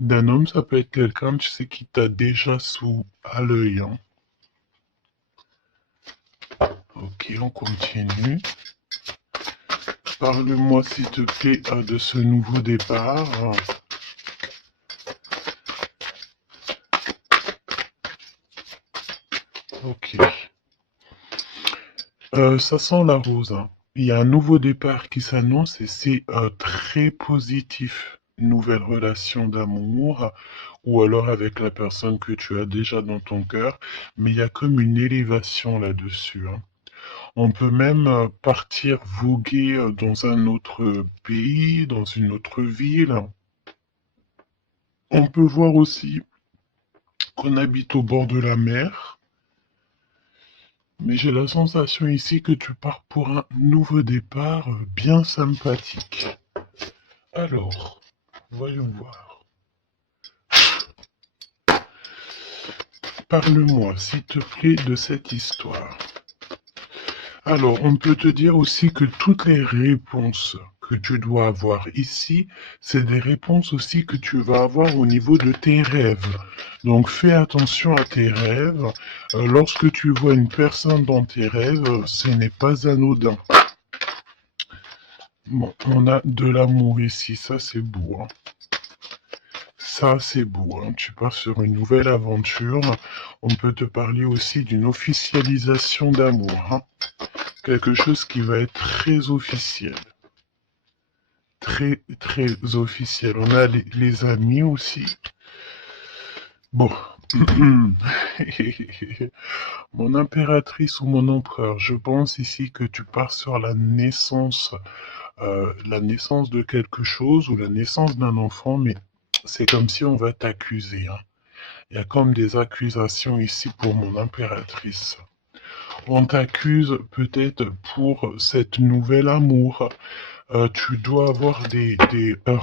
d'un homme, ça peut être quelqu'un, tu sais, qui t'a déjà à l'œil, hein. Ok, on continue. Parle-moi, s'il te plaît, de ce nouveau départ. Ok. Ça sent la rose, hein. Il y a un nouveau départ qui s'annonce et c'est très positif. Nouvelle relation d'amour ou alors avec la personne que tu as déjà dans ton cœur, mais il y a comme une élévation là-dessus, hein. On peut même partir voguer dans un autre pays, dans une autre ville. On peut voir aussi qu'on habite au bord de la mer, mais j'ai la sensation ici que tu pars pour un nouveau départ bien sympathique. Alors, voyons voir. Parle-moi, s'il te plaît, de cette histoire. Alors, on peut te dire aussi que toutes les réponses que tu dois avoir ici, c'est des réponses aussi que tu vas avoir au niveau de tes rêves. Donc, fais attention à tes rêves. Lorsque tu vois une personne dans tes rêves, ce n'est pas anodin. Bon, on a de l'amour ici, ça c'est beau, hein. Ça c'est beau, hein. Tu pars sur une nouvelle aventure. On peut te parler aussi d'une officialisation d'amour, hein. Quelque chose qui va être très officiel. Très, très officiel. On a les amis aussi. Bon. Mon impératrice ou mon empereur, je pense ici que tu pars sur la naissance de quelque chose ou la naissance d'un enfant, mais c'est comme si on va t'accuser, hein. Il y a comme des accusations ici pour mon impératrice. On t'accuse peut-être pour cette nouvelle amour. Tu dois avoir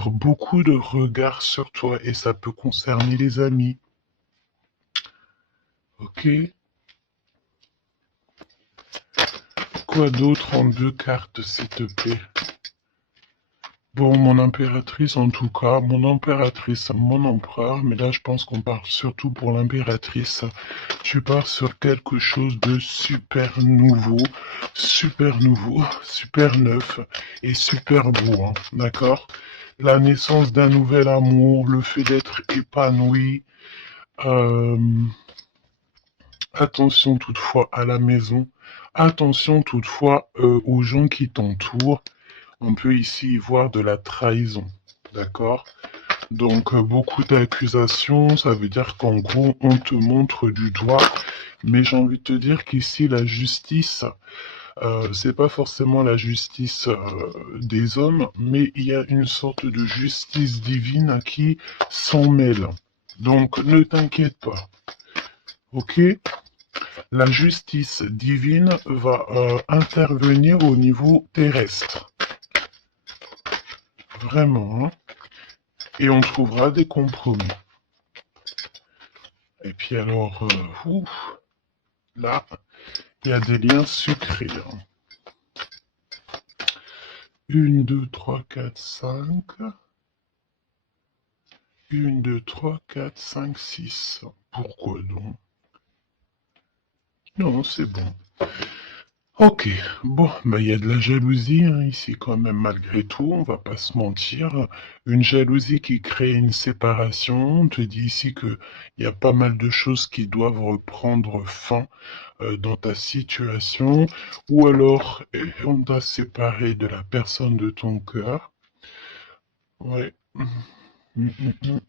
beaucoup de regards sur toi et ça peut concerner les amis. Ok? Quoi d'autre en deux cartes, s'il te plaît? Bon, mon impératrice en tout cas, mon impératrice, mon empereur, mais là je pense qu'on parle surtout pour l'impératrice. Tu pars sur quelque chose de super nouveau, super neuf et super beau, hein, d'accord? La naissance d'un nouvel amour, le fait d'être épanoui. euh, Attention toutefois à la maison, attention toutefois aux gens qui t'entourent. On peut ici y voir de la trahison, d'accord? Donc beaucoup d'accusations, ça veut dire qu'en gros on te montre du doigt, mais j'ai envie de te dire qu'ici la justice, c'est pas forcément la justice des hommes, mais il y a une sorte de justice divine qui s'en mêle. Donc ne t'inquiète pas, ok? La justice divine va intervenir au niveau terrestre, vraiment, hein, et on trouvera des compromis. Et puis alors, là, il y a des liens sucrés, hein. 1, 2, 3, 4, 5. 1, 2, 3, 4, 5, 6. Pourquoi donc? Non, c'est bon. Ok, bon, bah il y a de la jalousie hein, ici quand même malgré tout, on va pas se mentir. Une jalousie qui crée une séparation. On te dit ici que il y a pas mal de choses qui doivent reprendre fin dans ta situation, ou alors on t'a séparé de la personne de ton cœur. Ouais. Mm, mm, mm.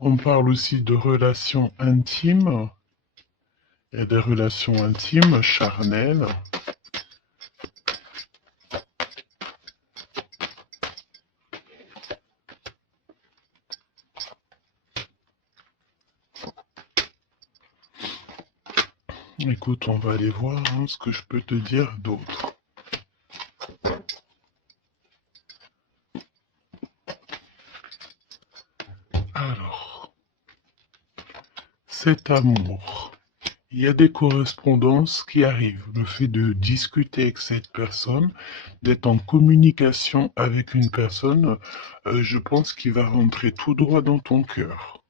On parle aussi de relations intimes. Il y a des relations intimes, charnelles. Écoute, on va aller voir hein, ce que je peux te dire d'autre. Alors, cet amour. Il y a des correspondances qui arrivent. Le fait de discuter avec cette personne, d'être en communication avec une personne, je pense qu'il va rentrer tout droit dans ton cœur.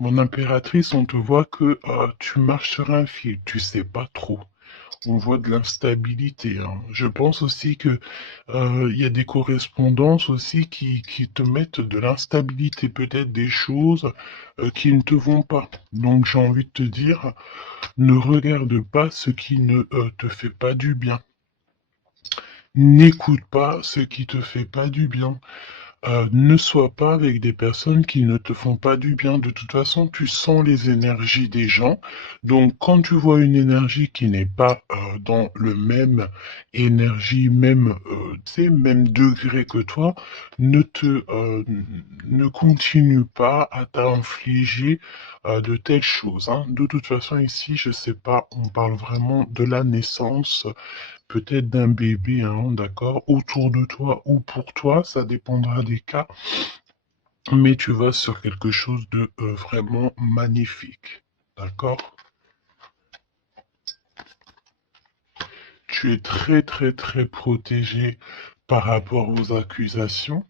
Mon impératrice, on te voit que tu marches sur un fil, tu sais pas trop. On voit de l'instabilité, hein. Je pense aussi que il y a des correspondances aussi qui te mettent de l'instabilité, peut-être des choses qui ne te vont pas. Donc j'ai envie de te dire, ne regarde pas ce qui ne te fait pas du bien. N'écoute pas ce qui te fait pas du bien. Ne sois pas avec des personnes qui ne te font pas du bien. De toute façon, tu sens les énergies des gens. Donc, quand tu vois une énergie qui n'est pas dans le même énergie, même, tu sais, même degré que toi, ne continue pas à t'infliger de telles choses, hein. De toute façon, ici, je sais pas, on parle vraiment de la naissance peut-être d'un bébé, hein, d'accord, autour de toi ou pour toi, ça dépendra des cas, mais tu vas sur quelque chose de vraiment magnifique, d'accord? Tu es très très très protégé par rapport aux accusations.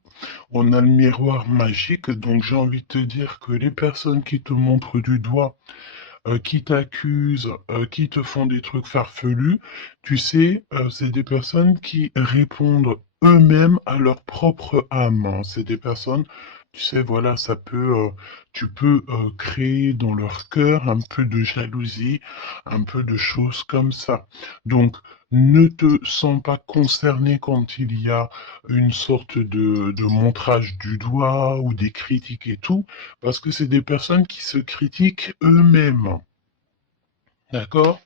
On a le miroir magique, donc j'ai envie de te dire que les personnes qui te montrent du doigt, qui t'accusent, qui te font des trucs farfelus, tu sais, c'est des personnes qui répondent eux-mêmes à leur propre âme, hein. C'est des personnes, tu sais, voilà, tu peux créer dans leur cœur un peu de jalousie, un peu de choses comme ça. Donc, ne te sens pas concerné quand il y a une sorte de montrage du doigt ou des critiques et tout, parce que c'est des personnes qui se critiquent eux-mêmes. D'accord?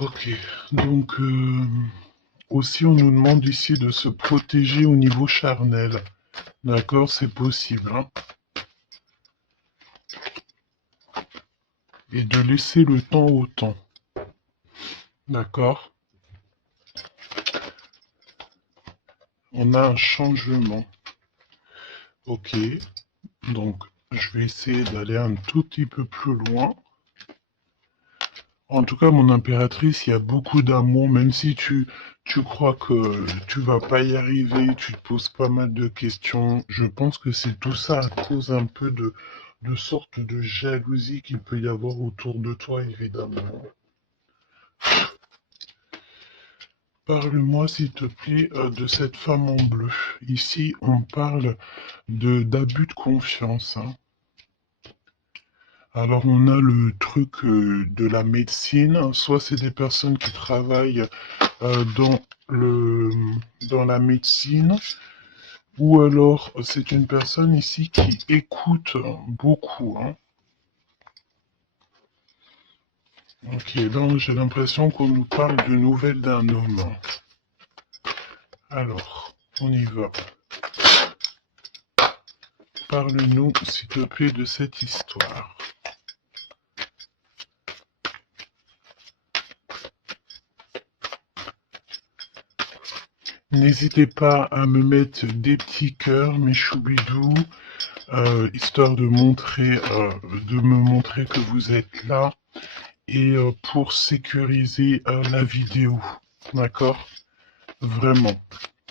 Ok. Donc, aussi, on nous demande ici de se protéger au niveau charnel. D'accord? C'est possible, hein? Et de laisser le temps au temps. D'accord? On a un changement. Ok. Donc, je vais essayer d'aller un tout petit peu plus loin. En tout cas, mon impératrice, il y a beaucoup d'amour, même si tu crois que tu vas pas y arriver, tu te poses pas mal de questions. Je pense que c'est tout ça à cause un peu de sorte de jalousie qu'il peut y avoir autour de toi, évidemment. Parle-moi, s'il te plaît, de cette femme en bleu. Ici, on parle d'abus de confiance, hein. Alors, on a le truc de la médecine. Soit c'est des personnes qui travaillent dans le, dans la médecine, ou alors c'est une personne ici qui écoute beaucoup, hein. Ok, donc j'ai l'impression qu'on nous parle de nouvelles d'un homme. Alors, on y va. Parle-nous, s'il te plaît, de cette histoire. N'hésitez pas à me mettre des petits cœurs, mes choubidous, histoire de me montrer que vous êtes là et pour sécuriser la vidéo. D'accord? Vraiment.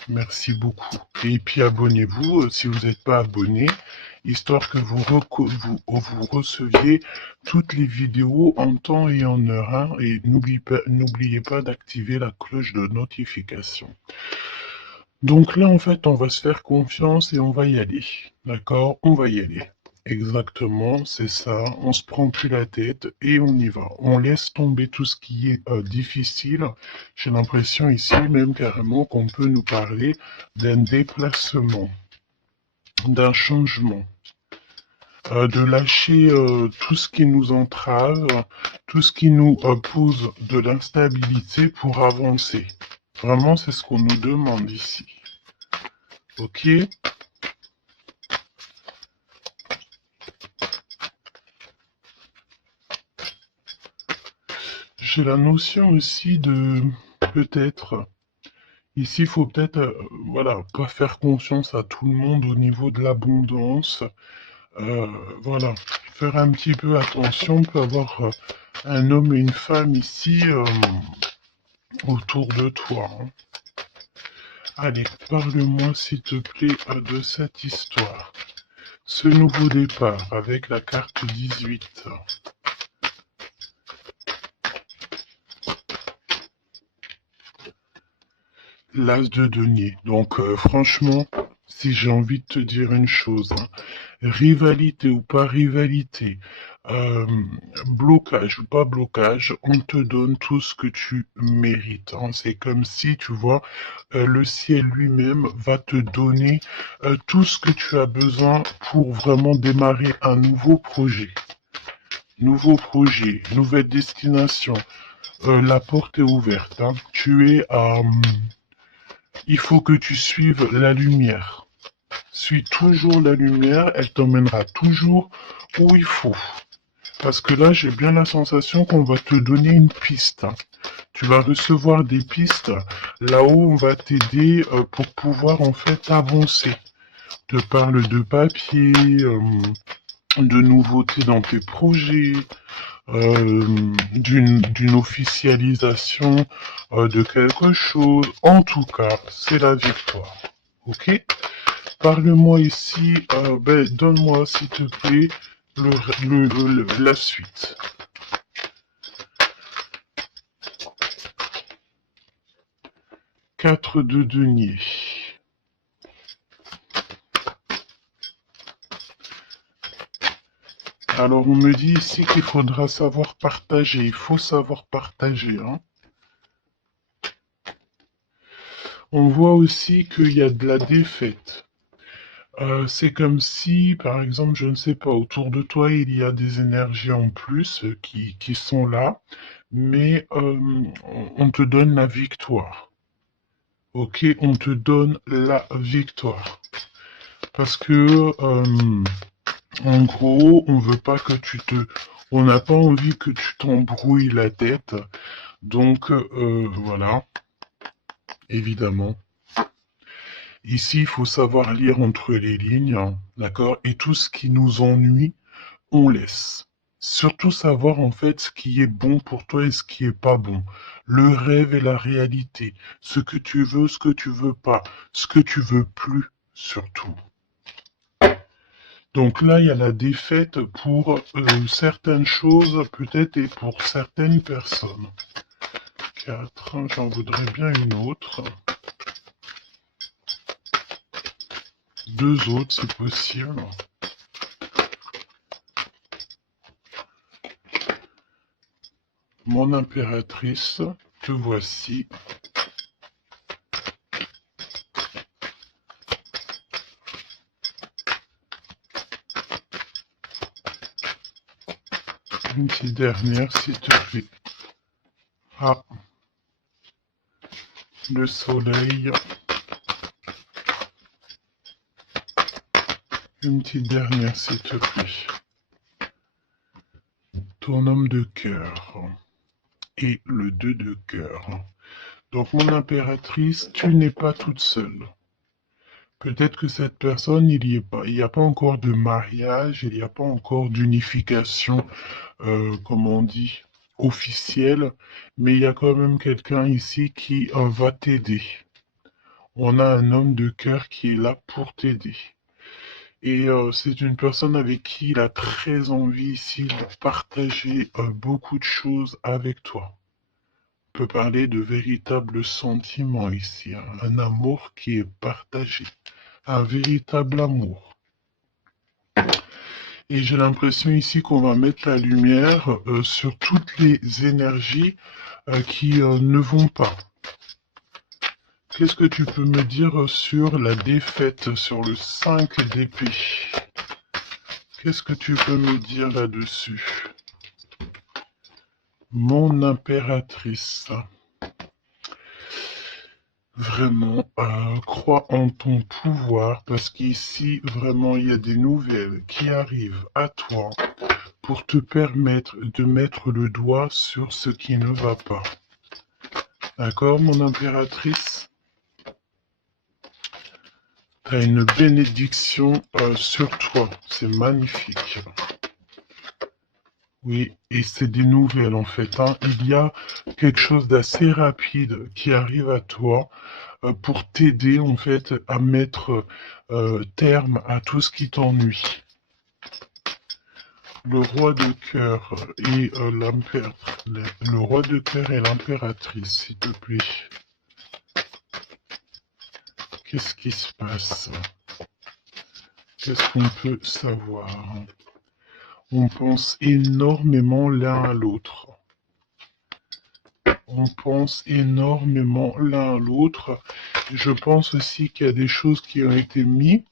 Merci beaucoup. Et puis abonnez-vous si vous n'êtes pas abonné, histoire que vous receviez toutes les vidéos en temps et en heure, hein. Et n'oubliez pas d'activer la cloche de notification. Donc là, en fait, on va se faire confiance et on va y aller. D'accord? On va y aller. Exactement, c'est ça. On se prend plus la tête et on y va. On laisse tomber tout ce qui est difficile. J'ai l'impression ici même carrément qu'on peut nous parler d'un déplacement, d'un changement, de lâcher tout ce qui nous entrave, tout ce qui nous pose de l'instabilité pour avancer. Vraiment, c'est ce qu'on nous demande ici. Ok? J'ai la notion aussi de peut-être. Ici, il faut peut-être, voilà, pas faire confiance à tout le monde au niveau de l'abondance. Voilà, faire un petit peu attention, on peut avoir un homme et une femme ici autour de toi, hein. Allez, parle-moi s'il te plaît de cette histoire. Ce nouveau départ avec la carte 18. L'as de denier. Donc franchement, si j'ai envie de te dire une chose, hein, rivalité ou pas rivalité, euh, blocage ou pas blocage, on te donne tout ce que tu mérites, hein. C'est comme si, tu vois, le ciel lui-même va te donner tout ce que tu as besoin pour vraiment démarrer un nouveau projet. Nouveau projet, nouvelle destination. La porte est ouverte, hein. Tu es à... il faut que tu suives la lumière. Suis toujours la lumière, elle t'emmènera toujours où il faut. Parce que là, j'ai bien la sensation qu'on va te donner une piste, hein. Tu vas recevoir des pistes là-haut, on va t'aider pour pouvoir en fait avancer. Te parle de papier, de nouveautés dans tes projets, d'une officialisation de quelque chose. En tout cas, c'est la victoire. Ok? Parle-moi ici, donne-moi s'il te plaît la suite. 4 de denier. Alors on me dit ici qu'il faudra savoir partager, il faut savoir partager, hein. On voit aussi qu'il y a de la défaite. C'est comme si, par exemple, je ne sais pas, autour de toi, il y a des énergies en plus qui sont là, mais on te donne la victoire. Ok, on te donne la victoire. Parce que, en gros, on veut pas que tu te... On n'a pas envie que tu t'embrouilles la tête. Donc, voilà, évidemment. Ici, il faut savoir lire entre les lignes, hein, d'accord? Et tout ce qui nous ennuie, on laisse. Surtout savoir en fait ce qui est bon pour toi et ce qui est pas bon. Le rêve et la réalité. Ce que tu veux, ce que tu veux pas. Ce que tu veux plus, surtout. Donc là, il y a la défaite pour certaines choses, peut-être, et pour certaines personnes. 4, j'en voudrais bien une autre. 2 autres, c'est possible. Mon impératrice, te voici. Une petite dernière, s'il te plaît. Ah, le soleil. Une petite dernière, s'il te plaît. Ton homme de cœur. Et le 2 de cœur. Donc, mon impératrice, tu n'es pas toute seule. Peut-être que cette personne, il n'y a pas encore de mariage, il n'y a pas encore d'unification, comme on dit, officielle, mais il y a quand même quelqu'un ici qui va t'aider. On a un homme de cœur qui est là pour t'aider. Et c'est une personne avec qui il a très envie ici de partager beaucoup de choses avec toi. On peut parler de véritables sentiments ici, hein. Un amour qui est partagé, un véritable amour. Et j'ai l'impression ici qu'on va mettre la lumière sur toutes les énergies qui ne vont pas. Qu'est-ce que tu peux me dire sur la défaite, sur le 5 d'épée? Qu'est-ce que tu peux me dire là-dessus? Mon impératrice. Vraiment, crois en ton pouvoir parce qu'ici, vraiment, il y a des nouvelles qui arrivent à toi pour te permettre de mettre le doigt sur ce qui ne va pas. D'accord, mon impératrice? Tu as une bénédiction sur toi. C'est magnifique. Oui, et c'est des nouvelles en fait, hein. Il y a quelque chose d'assez rapide qui arrive à toi pour t'aider en fait à mettre terme à tout ce qui t'ennuie. Le roi de cœur et le roi de cœur et l'impératrice, s'il te plaît. Qu'est-ce qui se passe? Qu'est-ce qu'on peut savoir? On pense énormément l'un à l'autre. On pense énormément l'un à l'autre. Je pense aussi qu'il y a des choses qui ont été mises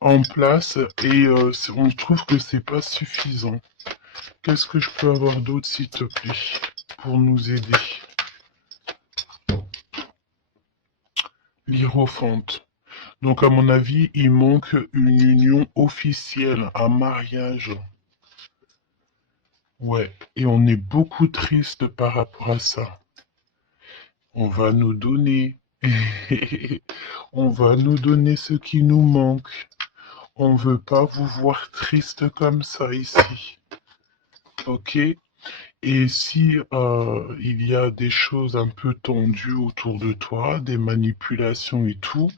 en place et on trouve que c'est pas suffisant. Qu'est-ce que je peux avoir d'autre, s'il te plaît, pour nous aider? L'Hiérophante. Donc, à mon avis, il manque une union officielle, un mariage. Ouais, et on est beaucoup triste par rapport à ça. On va nous donner. On va nous donner ce qui nous manque. On veut pas vous voir triste comme ça ici. Ok? Et si il y a des choses un peu tendues autour de toi, des manipulations et tout,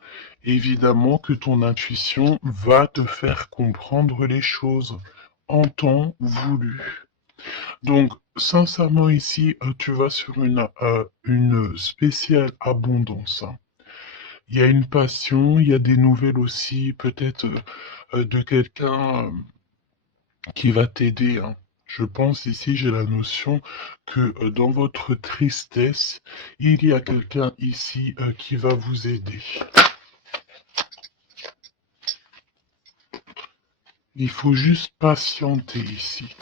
évidemment que ton intuition va te faire comprendre les choses en temps voulu. Donc, sincèrement, ici, tu vas sur une spéciale abondance, hein. Il y a une passion, il y a des nouvelles aussi, peut-être de quelqu'un qui va t'aider, hein. Je pense ici, j'ai la notion que dans votre tristesse, il y a quelqu'un ici qui va vous aider. Il faut juste patienter ici.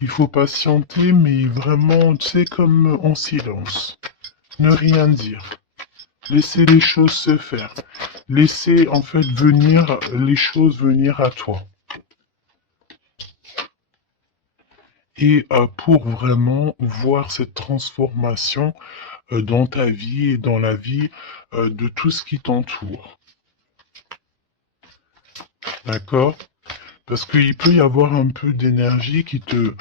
Il faut patienter, mais vraiment, c'est comme en silence. Ne rien dire. Laissez les choses se faire. Laissez en fait venir les choses venir à toi. Et pour vraiment voir cette transformation dans ta vie et dans la vie de tout ce qui t'entoure. D'accord? Parce qu'il peut y avoir un peu d'énergie qui te...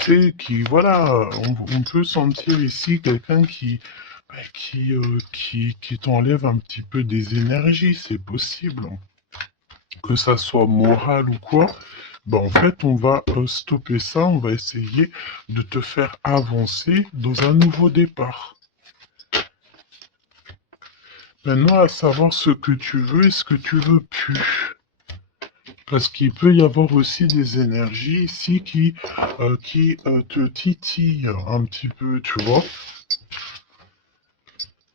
tu sais, qui... Voilà, on peut sentir ici quelqu'un qui t'enlève un petit peu des énergies, c'est possible. Que ça soit moral ou quoi. Ben, en fait, on va stopper ça, on va essayer de te faire avancer dans un nouveau départ. Maintenant, à savoir ce que tu veux et ce que tu veux plus. Parce qu'il peut y avoir aussi des énergies ici qui te titillent un petit peu, tu vois.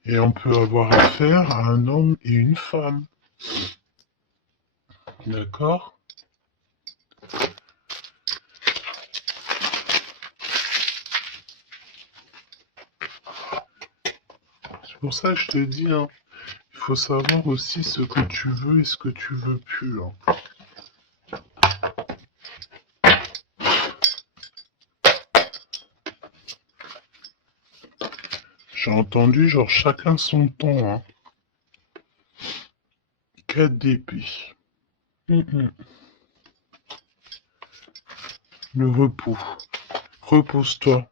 Et on peut avoir affaire à un homme et une femme. D'accord? C'est pour ça que je te dis, hein, il faut savoir aussi ce que tu veux et ce que tu veux plus, hein. J'ai entendu genre chacun son temps, hein. 4 d'épée. Le repos. Repose-toi.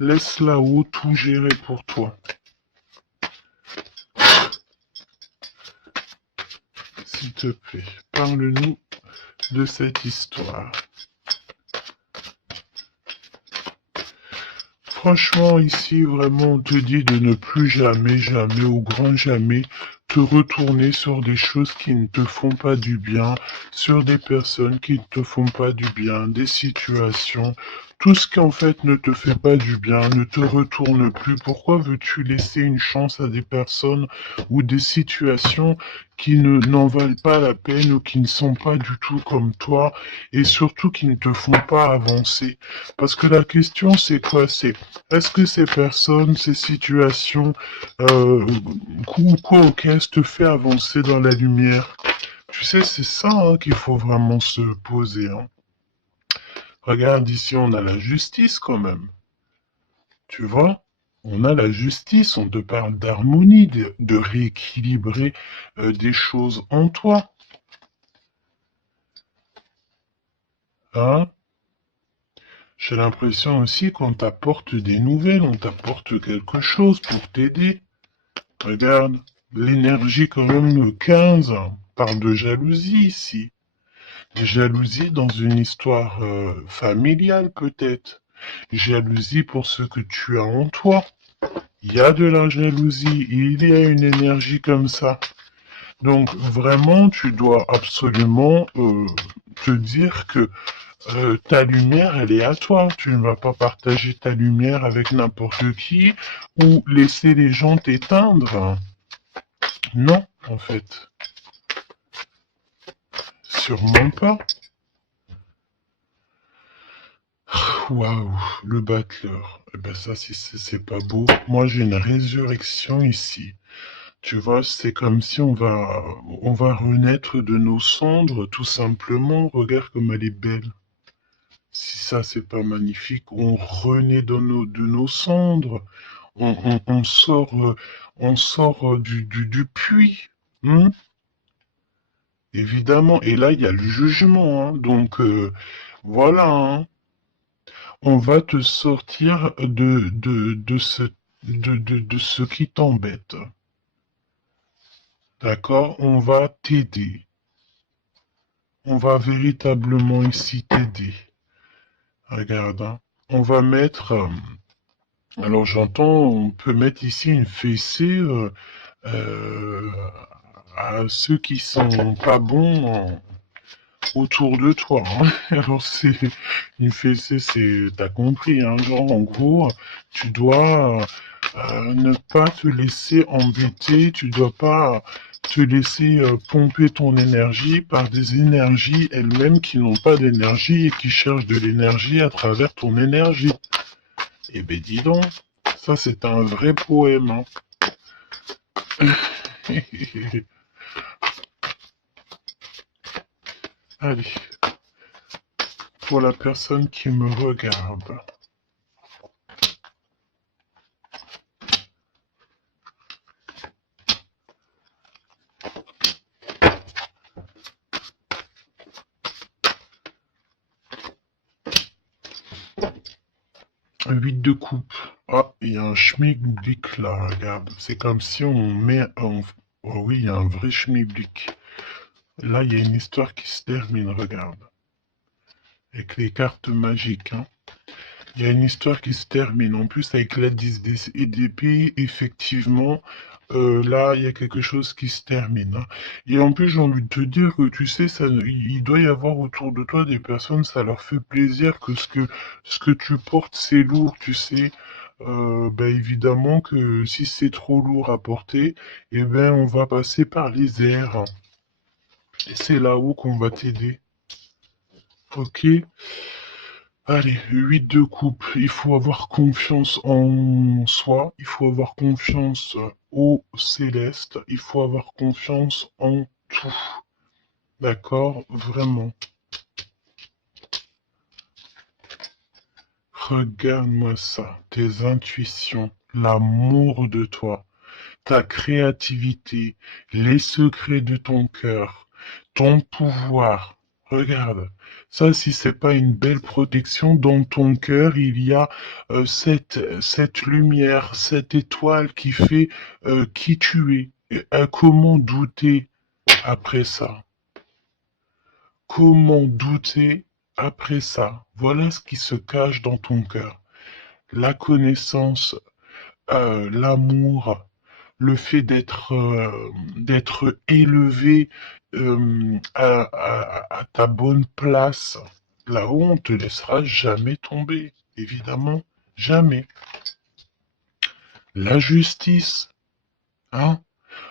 Laisse là-haut tout gérer pour toi. S'il te plaît, parle-nous de cette histoire. Franchement, ici, vraiment, on te dit de ne plus jamais, jamais, au grand jamais, te retourner sur des choses qui ne te font pas du bien, sur des personnes qui ne te font pas du bien, des situations. Tout ce qui en fait ne te fait pas du bien, ne te retourne plus. Pourquoi veux-tu laisser une chance à des personnes ou des situations qui n'en valent pas la peine ou qui ne sont pas du tout comme toi et surtout qui ne te font pas avancer? Parce que la question c'est quoi? C'est est-ce que ces personnes, ces situations, quoi auquel te fait avancer dans la lumière? Tu sais, c'est ça hein, qu'il faut vraiment se poser, hein. Regarde ici, on a la justice quand même. Tu vois? On a la justice, on te parle d'harmonie, de rééquilibrer des choses en toi. Hein? J'ai l'impression aussi qu'on t'apporte des nouvelles, on t'apporte quelque chose pour t'aider. Regarde, l'énergie quand même le 15 parle de jalousie ici. Jalousie dans une histoire familiale peut-être. Jalousie pour ce que tu as en toi. Il y a de la jalousie, il y a une énergie comme ça. Donc vraiment, tu dois absolument te dire que ta lumière, elle est à toi. Tu ne vas pas partager ta lumière avec n'importe qui ou laisser les gens t'éteindre. Non, en fait. Sûrement pas. Waouh, le battleur. Eh ben ça, si c'est pas beau. Moi, j'ai une résurrection ici. Tu vois, c'est comme si on va renaître de nos cendres, tout simplement. Regarde comme elle est belle. Si ça, c'est pas magnifique, on renaît de nos cendres. On sort du puits. Hein. Évidemment. Et là, il y a le jugement. Hein. Donc, voilà. Hein. On va te sortir de ce qui t'embête. D'accord? On va t'aider. On va véritablement ici t'aider. Regarde, hein. On va mettre... alors j'entends, on peut mettre ici une fessée euh, à ceux qui sont pas bons autour de toi. Hein. Alors c'est une fessée, t'as compris, hein, genre en gros, tu dois ne pas te laisser embêter, tu dois pas te laisser pomper ton énergie par des énergies elles-mêmes qui n'ont pas d'énergie et qui cherchent de l'énergie à travers ton énergie. Eh ben dis donc, ça c'est un vrai poème. Hein. Allez, pour la personne qui me regarde. 8 de coupe. Ah, il y a un schmilblick là, regarde. C'est comme si on met un... Oh oui, il y a un vrai schmilblick. Là, il y a une histoire qui se termine, regarde. Avec les cartes magiques, hein. Il y a une histoire qui se termine. En plus, avec la 10 d'épée, effectivement, là, il y a quelque chose qui se termine. Hein. Et en plus, j'ai envie de te dire que, tu sais, il doit y avoir autour de toi des personnes, ça leur fait plaisir que ce que tu portes, c'est lourd, tu sais. Ben évidemment que si c'est trop lourd à porter, eh ben, on va passer par les airs. Hein. Et c'est là-haut qu'on va t'aider. Ok? Allez, 8 de coupe. Il faut avoir confiance en soi, il faut avoir confiance au céleste, il faut avoir confiance en tout. D'accord? Vraiment. Regarde-moi ça, tes intuitions, l'amour de toi, ta créativité, les secrets de ton cœur, ton pouvoir. Regarde, ça, si c'est pas une belle protection, dans ton cœur, il y a cette lumière, cette étoile qui fait qui tu es. Et, comment douter après ça? Comment douter après ça? Voilà ce qui se cache dans ton cœur. La connaissance, l'amour, le fait d'être élevé à ta bonne place, là-haut, on te laissera jamais tomber, évidemment, jamais. La justice, hein,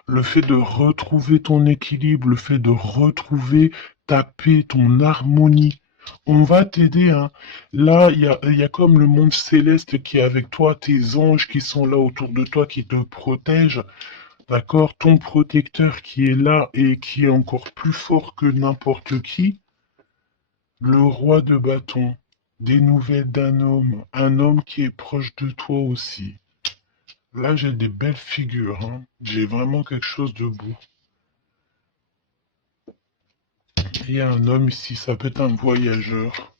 le fait de retrouver ton équilibre, le fait de retrouver ta paix, ton harmonie. On va t'aider, hein. Là, il y a comme le monde céleste qui est avec toi, tes anges qui sont là autour de toi, qui te protègent. D'accord? Ton protecteur qui est là et qui est encore plus fort que n'importe qui, le roi de bâton, des nouvelles d'un homme, un homme qui est proche de toi aussi. Là, j'ai des belles figures, hein. J'ai vraiment quelque chose de beau. Il y a un homme ici, ça peut être un voyageur.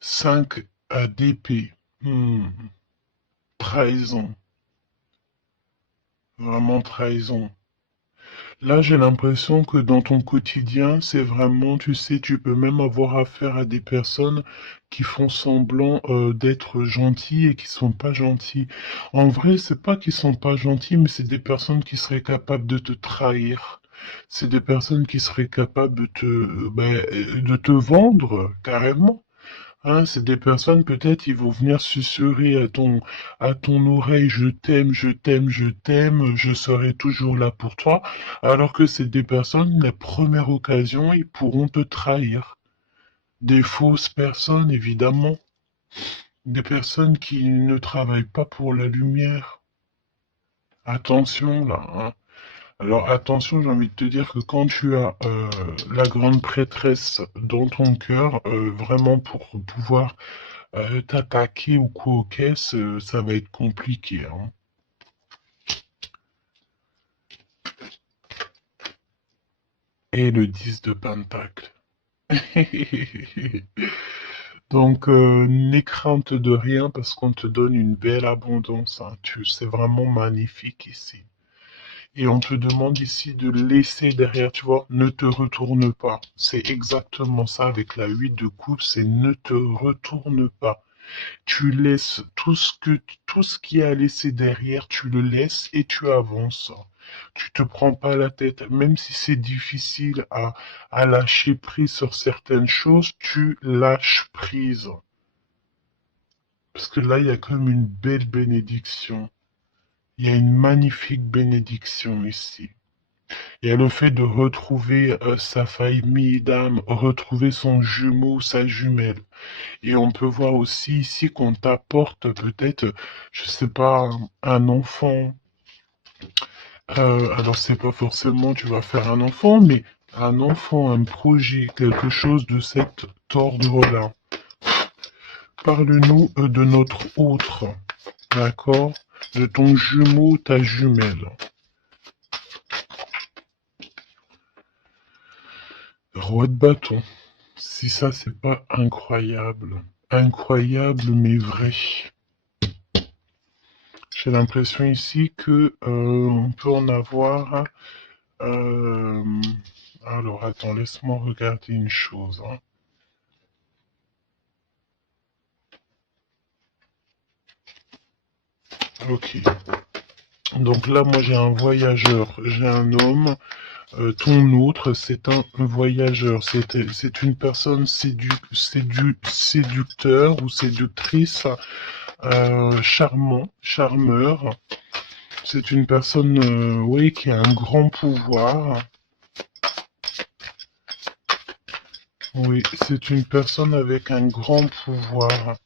5 à d'épée. Trahison. Vraiment trahison. Là, j'ai l'impression que dans ton quotidien, c'est vraiment, tu sais, tu peux même avoir affaire à des personnes qui font semblant d'être gentils et qui sont pas gentils. En vrai, c'est pas qu'ils sont pas gentils, mais c'est des personnes qui seraient capables de te trahir. C'est des personnes qui seraient capables de te vendre carrément. Hein, c'est des personnes, peut-être, ils vont venir susurrer à ton oreille, je t'aime, je t'aime, je t'aime, je serai toujours là pour toi, alors que c'est des personnes, la première occasion, ils pourront te trahir. Des fausses personnes, évidemment. Des personnes qui ne travaillent pas pour la lumière. Attention, là, hein. Alors attention, j'ai envie de te dire que quand tu as la grande prêtresse dans ton cœur, vraiment pour pouvoir t'attaquer ou quoi aux caisses, ça va être compliqué, hein. Et le 10 de Pentacle. Donc, n'aie crainte de rien parce qu'on te donne une belle abondance, hein. C'est vraiment magnifique ici. Et on te demande ici de laisser derrière, tu vois, ne te retourne pas. C'est exactement ça avec la 8 de coupe, c'est ne te retourne pas. Tu laisses tout ce qui est à laisser derrière, tu le laisses et tu avances. Tu te prends pas la tête, même si c'est difficile à lâcher prise sur certaines choses, tu lâches prise. Parce que là, il y a comme une belle bénédiction. Il y a une magnifique bénédiction ici. Il y a le fait de retrouver sa famille d'âme, retrouver son jumeau, sa jumelle. Et on peut voir aussi ici qu'on t'apporte peut-être, je sais pas, un enfant. Alors c'est pas forcément tu vas faire un enfant, mais un enfant, un projet, quelque chose de cet ordre-là. Parle-nous de notre autre, d'accord? De ton jumeau, ta jumelle. Roi de bâton. Si ça, c'est pas incroyable. Incroyable, mais vrai. J'ai l'impression ici que on peut en avoir. euh, alors, attends, laisse-moi regarder une chose, hein. Ok. Donc là, moi, j'ai un voyageur, j'ai un homme. Ton autre, c'est un voyageur. C'est une personne séducteur ou séductrice, charmant, charmeur. C'est une personne, oui, qui a un grand pouvoir. Oui, c'est une personne avec un grand pouvoir.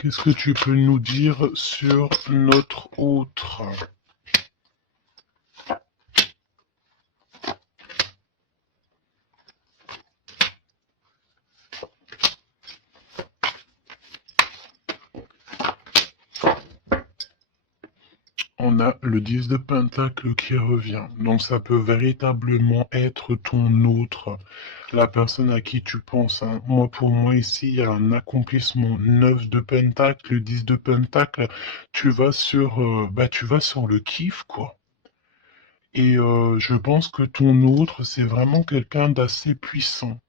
Qu'est-ce que tu peux nous dire sur notre autre? On a le 10 de Pentacle qui revient. Donc ça peut véritablement être ton autre, la personne à qui tu penses, hein. Moi, pour moi, ici, il y a un accomplissement. 9 de Pentacle, 10 de Pentacle. Tu vas sur le kiff, quoi. Et je pense que ton autre, c'est vraiment quelqu'un d'assez puissant.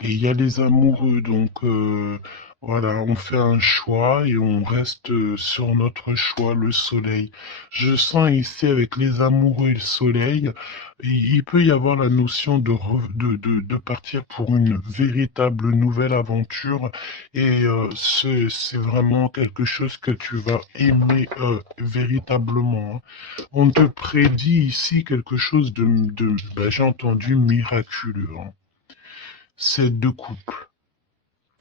Et il y a les amoureux, donc voilà, on fait un choix et on reste sur notre choix, le soleil. Je sens ici avec les amoureux et le soleil, il peut y avoir la notion de partir pour une véritable nouvelle aventure et c'est vraiment quelque chose que tu vas aimer véritablement, hein. On te prédit ici quelque chose j'ai entendu miraculeux, hein. C'est de couple.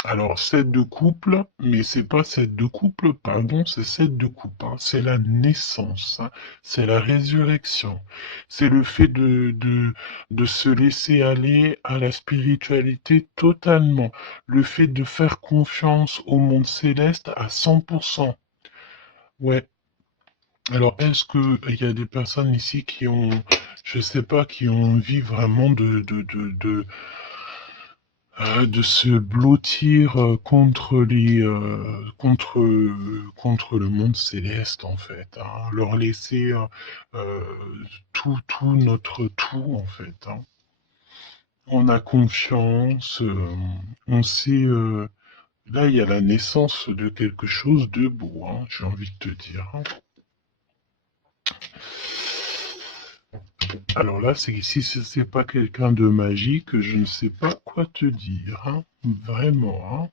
Alors, c'est de couple, mais c'est pas cette de couple, pardon, c'est cette de couple, hein. C'est la naissance, hein. C'est la résurrection. C'est le fait de se laisser aller à la spiritualité totalement. Le fait de faire confiance au monde céleste à 100%. Ouais. Alors, est-ce que il y a des personnes ici qui ont, je sais pas, qui ont envie vraiment de se blottir contre le monde céleste, en fait, hein, leur laisser euh, tout notre tout, en fait, hein. On a confiance, on sait. Là, il y a la naissance de quelque chose de beau, hein, j'ai envie de te dire, hein. Alors là, c'est si ce n'est pas quelqu'un de magique, je ne sais pas quoi te dire, hein. Vraiment, hein.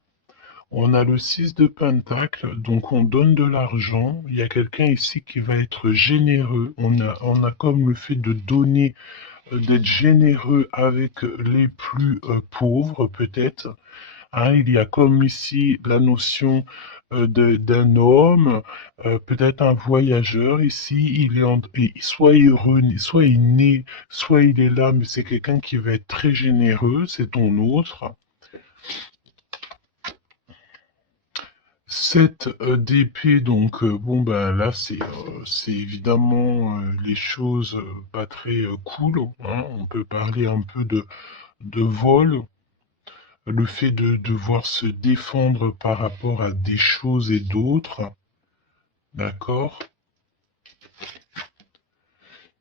On a le 6 de Pentacle, donc on donne de l'argent. Il y a quelqu'un ici qui va être généreux. On a comme le fait de donner, d'être généreux avec les plus pauvres, peut-être. Hein, il y a comme ici la notion d'un homme, peut-être un voyageur ici, soit heureux, soit il est né, soit il est là, mais c'est quelqu'un qui va être très généreux, c'est ton autre. 7 d'épée, donc bon ben là c'est évidemment les choses pas très cool, hein. On peut parler un peu de vol, le fait de devoir se défendre par rapport à des choses et d'autres, d'accord?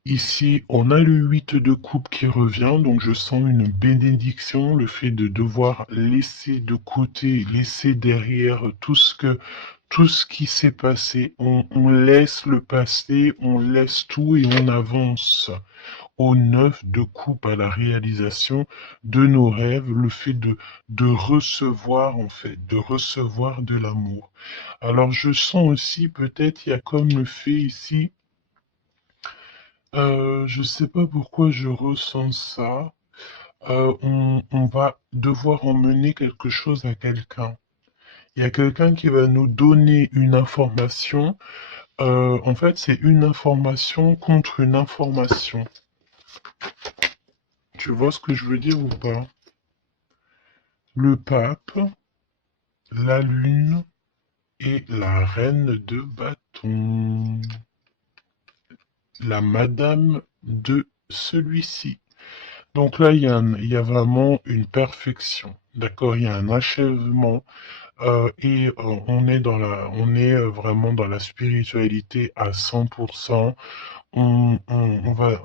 Ici, on a le 8 de coupe qui revient, donc je sens une bénédiction, le fait de devoir laisser de côté, laisser derrière tout ce qui s'est passé. On laisse le passé, on laisse tout et on avance au 9 de coupe à la réalisation de nos rêves, le fait de recevoir en fait, de recevoir de l'amour. Alors je sens aussi peut-être, il y a comme le fait ici, je sais pas pourquoi je ressens ça. On va devoir emmener quelque chose à quelqu'un. Il y a quelqu'un qui va nous donner une information. En fait, c'est une information contre une information. Tu vois ce que je veux dire ou pas? Le pape, la lune et la reine de bâton. La madame de celui-ci. Donc là, il y a vraiment une perfection. D'accord, il y a un achèvement et on est vraiment dans la spiritualité à 100%. On va,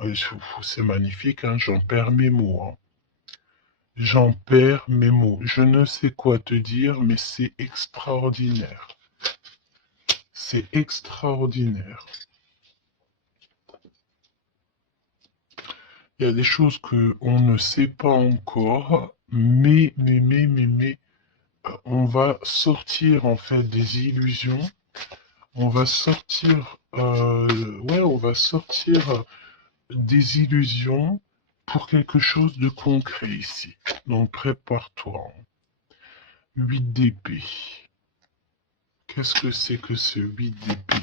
c'est magnifique, hein, j'en perds mes mots, hein. J'en perds mes mots. Je ne sais quoi te dire, mais c'est extraordinaire. C'est extraordinaire. Il y a des choses que on ne sait pas encore, mais, on va sortir en fait des illusions. On va sortir, ouais, on va sortir des illusions pour quelque chose de concret ici. Donc prépare-toi. 8 d'épée. Qu'est-ce que c'est que ce 8 d'épée?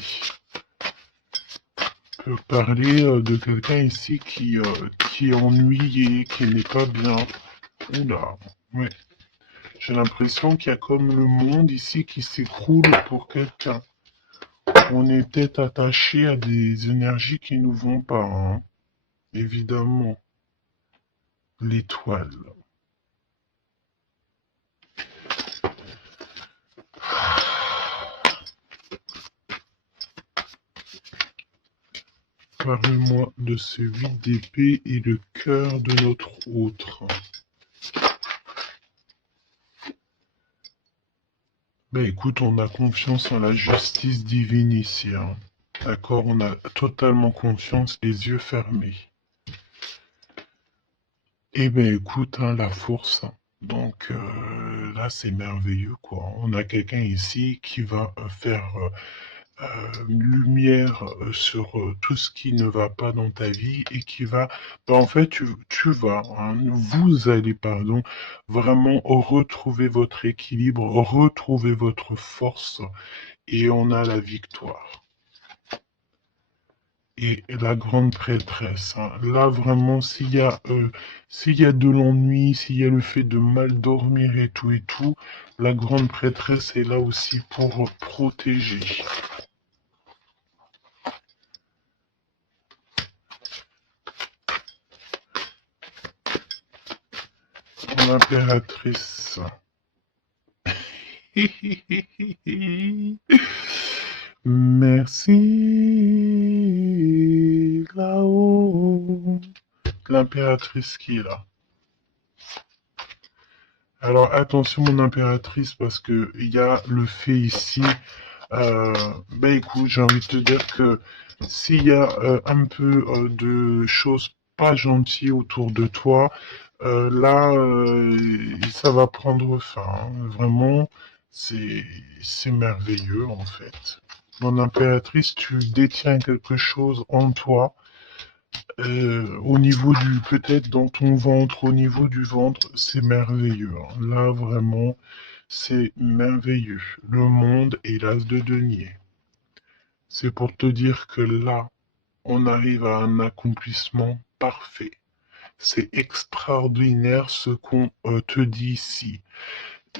On peut parler de quelqu'un ici qui est ennuyé, qui n'est pas bien. Oula, ouais. J'ai l'impression qu'il y a comme le monde ici qui s'écroule pour quelqu'un. On est peut-être attaché à des énergies qui nous vont pas, hein. Évidemment. L'étoile. Parle-moi de ce 8 d'épée et le cœur de notre autre. Ben écoute, on a confiance en la justice divine ici, hein. D'accord, on a totalement confiance, les yeux fermés. Eh ben écoute, hein, la force, hein. Donc là, c'est merveilleux, quoi. On a quelqu'un ici qui va faire lumière sur tout ce qui ne va pas dans ta vie et qui va, ben, en fait, tu vas, hein, vous allez, pardon, vraiment retrouver votre équilibre, retrouver votre force et on a la victoire. Et la grande prêtresse, hein. Là, vraiment, s'il y a de l'ennui, s'il y a le fait de mal dormir et tout, la grande prêtresse est là aussi pour protéger. l'impératrice. Merci là-haut. L'impératrice qui est là. Alors attention mon impératrice parce que il y a le fait ici. Écoute, j'ai envie de te dire que s'il y a un peu de choses pas gentilles autour de toi, là ça va prendre fin, hein. Vraiment, c'est c'est merveilleux en fait. Mon impératrice, tu détiens quelque chose en toi au niveau du, peut-être dans ton ventre, au niveau du ventre, c'est merveilleux, hein. Là, vraiment, c'est merveilleux. Le monde est l'as de denier. C'est pour te dire que là, on arrive à un accomplissement parfait. C'est extraordinaire ce qu'on te dit ici.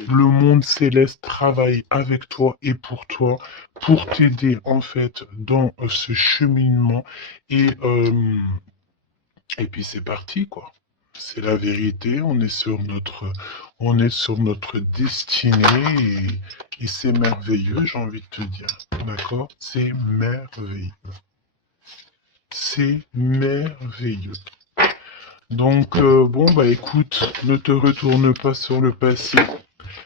Le monde céleste travaille avec toi et pour t'aider en fait dans ce cheminement et et puis c'est parti, quoi. C'est la vérité, on est sur notre destinée et c'est merveilleux, j'ai envie de te dire. D'accord? C'est merveilleux. C'est merveilleux. Donc, bon, bah écoute, ne te retourne pas sur le passé.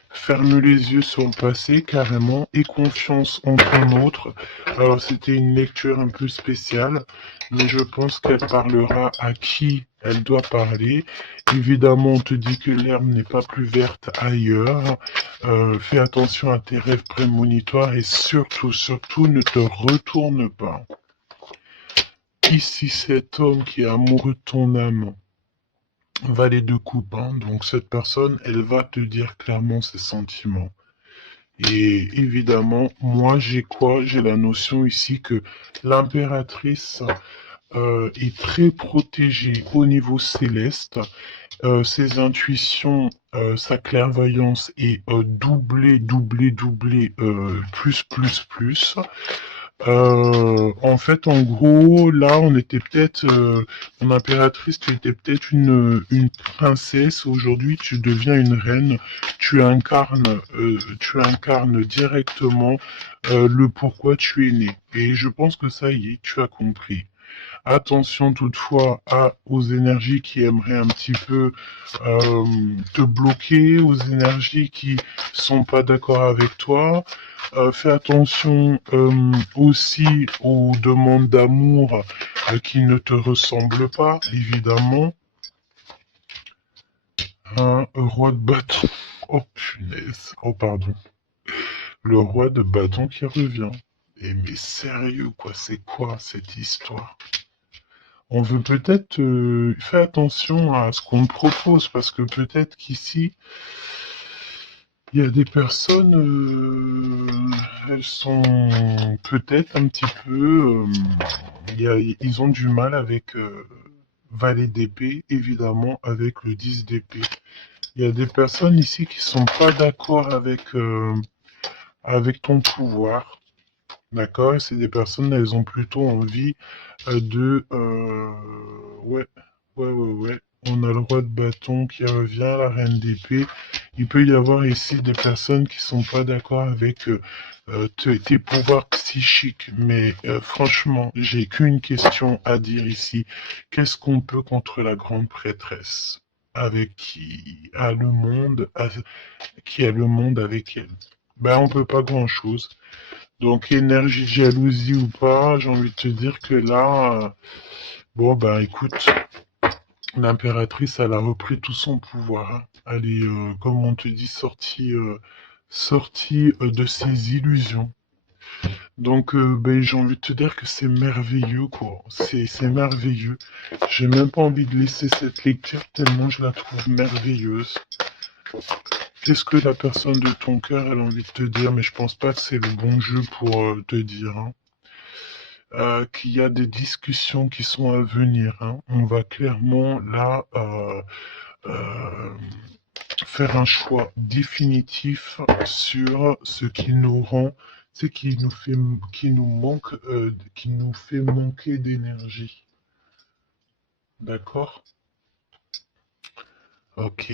Ferme les yeux sur le passé, carrément, et confiance en ton autre. Alors, c'était une lecture un peu spéciale, mais je pense qu'elle parlera à qui elle doit parler. Évidemment, on te dit que l'herbe n'est pas plus verte ailleurs. Fais attention à tes rêves prémonitoires et surtout, surtout, ne te retourne pas. Ici, cet homme qui est amoureux de ton âme, valet de coupe, hein. Donc cette personne, elle va te dire clairement ses sentiments. Et évidemment, moi j'ai quoi? J'ai la notion ici que l'impératrice est très protégée au niveau céleste. Ses intuitions, sa clairvoyance est doublée, doublée, doublée, plus, plus, plus. En fait, en gros, là, on était peut-être, mon impératrice, tu étais peut-être une princesse. Aujourd'hui, tu deviens une reine. Tu incarnes directement le pourquoi tu es né. Et je pense que ça y est, tu as compris. Attention toutefois aux énergies qui aimeraient un petit peu te bloquer, aux énergies qui sont pas d'accord avec toi. Fais attention aussi aux demandes d'amour qui ne te ressemblent pas, évidemment. Un roi de bâton. Oh punaise. Oh pardon. Le roi de bâton qui revient. Et mais sérieux quoi, c'est quoi cette histoire? On veut peut-être faire attention à ce qu'on propose parce que peut-être qu'ici, il y a des personnes, elles sont peut-être un petit peu, ils ont du mal avec valet d'épée, évidemment, avec le 10 d'épée. Il y a des personnes ici qui sont pas d'accord avec ton pouvoir. D'accord? Et c'est des personnes, elles ont plutôt envie ouais, ouais. On a le roi de bâton qui revient, la reine d'épée. Il peut y avoir ici des personnes qui sont pas d'accord avec tes pouvoirs psychiques. Mais franchement, j'ai qu'une question à dire ici. Qu'est-ce qu'on peut contre la grande prêtresse? Avec qui a le monde avec elle? Ben, on peut pas grand-chose. Donc, énergie de jalousie ou pas, j'ai envie de te dire que là, bon, ben écoute, l'impératrice, elle a repris tout son pouvoir, hein. Elle est, comme on te dit, sortie de ses illusions. Donc, ben, j'ai envie de te dire que c'est merveilleux, quoi. C'est merveilleux. J'ai même pas envie de laisser cette lecture tellement je la trouve merveilleuse. Qu'est-ce que la personne de ton cœur elle a envie de te dire, mais je pense pas que c'est le bon jeu pour te dire, hein. Qu'il y a des discussions qui sont à venir, hein. On va clairement là faire un choix définitif sur ce qui nous rend, ce qui nous fait, qui nous fait manquer d'énergie. D'accord? Ok.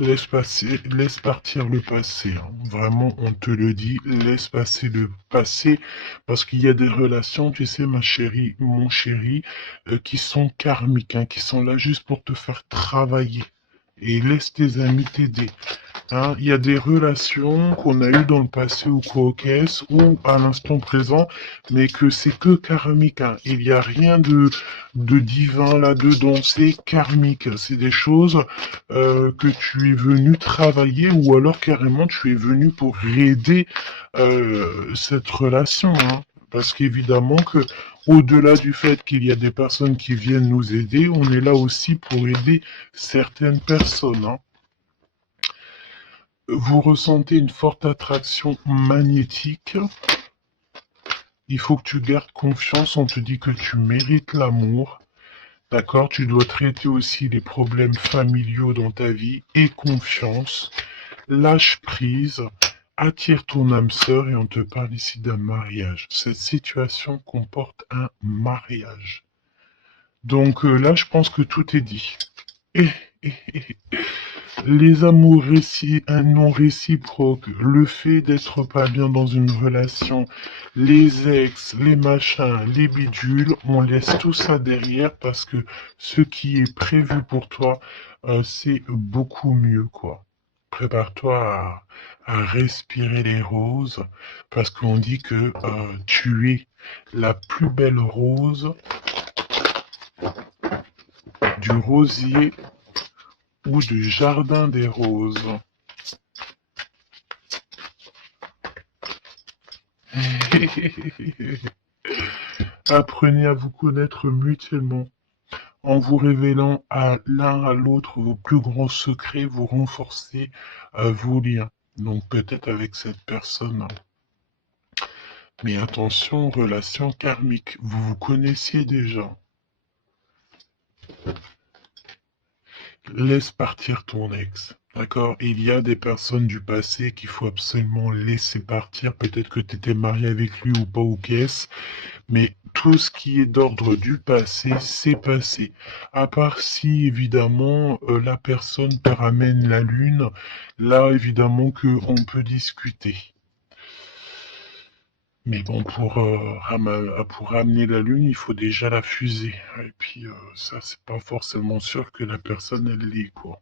Laisse partir le passé, hein. Vraiment, on te le dit, laisse passer le passé, parce qu'il y a des relations, tu sais, ma chérie, mon chéri, qui sont karmiques, hein, qui sont là juste pour te faire travailler. Et laisse tes amis t'aider. Hein, il y a des relations qu'on a eues dans le passé ou qu'est-ce, ou à l'instant présent, mais que c'est que karmique. Hein. Il n'y a rien de divin là-dedans, c'est karmique. C'est des choses que tu es venu travailler ou alors carrément tu es venu pour aider cette relation. Hein. Parce qu'évidemment que au-delà du fait qu'il y a des personnes qui viennent nous aider, on est là aussi pour aider certaines personnes. Hein. Vous ressentez une forte attraction magnétique. Il faut que tu gardes confiance. On te dit que tu mérites l'amour. D'accord? Tu dois traiter aussi les problèmes familiaux dans ta vie et confiance. Lâche prise. Attire ton âme sœur et on te parle ici d'un mariage. Cette situation comporte un mariage. Donc là, je pense que tout est dit. Et, les amours non réciproques, le fait d'être pas bien dans une relation, les ex, les machins, les bidules, on laisse tout ça derrière parce que ce qui est prévu pour toi, c'est beaucoup mieux, quoi. Prépare-toi à respirer les roses parce qu'on dit que tu es la plus belle rose du rosier ou du jardin des roses. Apprenez à vous connaître mutuellement en vous révélant à l'un à l'autre vos plus grands secrets, vous renforcez vos liens. Donc peut-être avec cette personne. Mais attention, relation karmique, vous vous connaissiez déjà. Laisse partir ton ex. D'accord? Il y a des personnes du passé qu'il faut absolument laisser partir. Peut-être que tu étais marié avec lui ou pas ou qu'est-ce. Mais tout ce qui est d'ordre du passé, c'est passé. À part si, évidemment, la personne te ramène la lune, là, évidemment, qu'on peut discuter. Mais bon, pour ramener la lune, il faut déjà la fuser. Et puis, ça, c'est pas forcément sûr que la personne, elle l'est, quoi.